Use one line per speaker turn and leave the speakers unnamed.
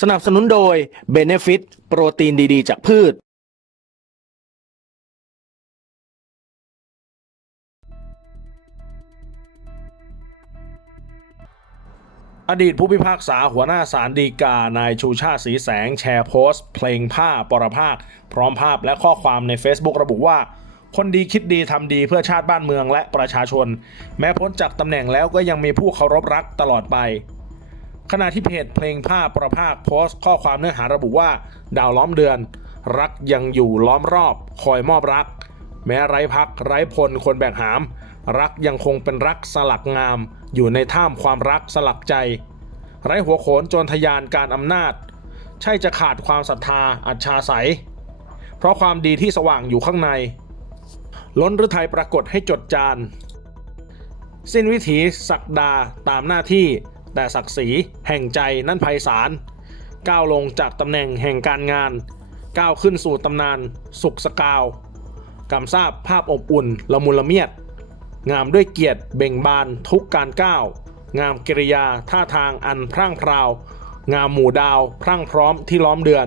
สนับสนุนโดย Benefit โปรตีนดีๆ จากพืช อดีตผู้พิพากษาหัวหน้าศาลฎีกา นายชูชาติสีแสง แชร์โพสต์ เพลงผ้าปรภาค พร้อมภาพและข้อความใน Facebook ระบุว่าคนดีคิดดีทำดีเพื่อชาติบ้านเมืองและประชาชน แม้พ้นจากตำแหน่งแล้วก็ยังมีผู้เคารพรักตลอดไป ขณะที่เพจเพลงผ้าประภาคโพสต์ข้อความเนื้อหาระบุว่า ดาวล้อมเดือน รักยังอยู่ล้อมรอบ คอยมอบรัก แม้ไร้พักไร้พลคนแบกหาม รักยังคงเป็นรักสลักงาม อยู่ในท่ามความรักสลักใจ ไร้หัวโขนจรทยานการอำนาจ ใช่จะขาดความศรัทธาอัจฉาใสเพราะความดีที่สว่างอยู่ข้างใน ล้นฤทัยปรากฏให้จดจานสิ้นวิถีศักดาตามหน้าที่ แต่ศักดิ์ศรีแห่งใจนั่นไพศาลก้าวลงจากตำแหน่งแห่งการงาน ก้าวขึ้นสู่ตำนาน สุขสกาวกำซาบภาพอบอุ่นละมุนละเมียด งามด้วยเกียรติเบ่งบานทุกการก้าว งามกิริยาท่าทางอันพร่างพราว งามหมู่ดาวพรั่งพร้อมที่ล้อมเดือน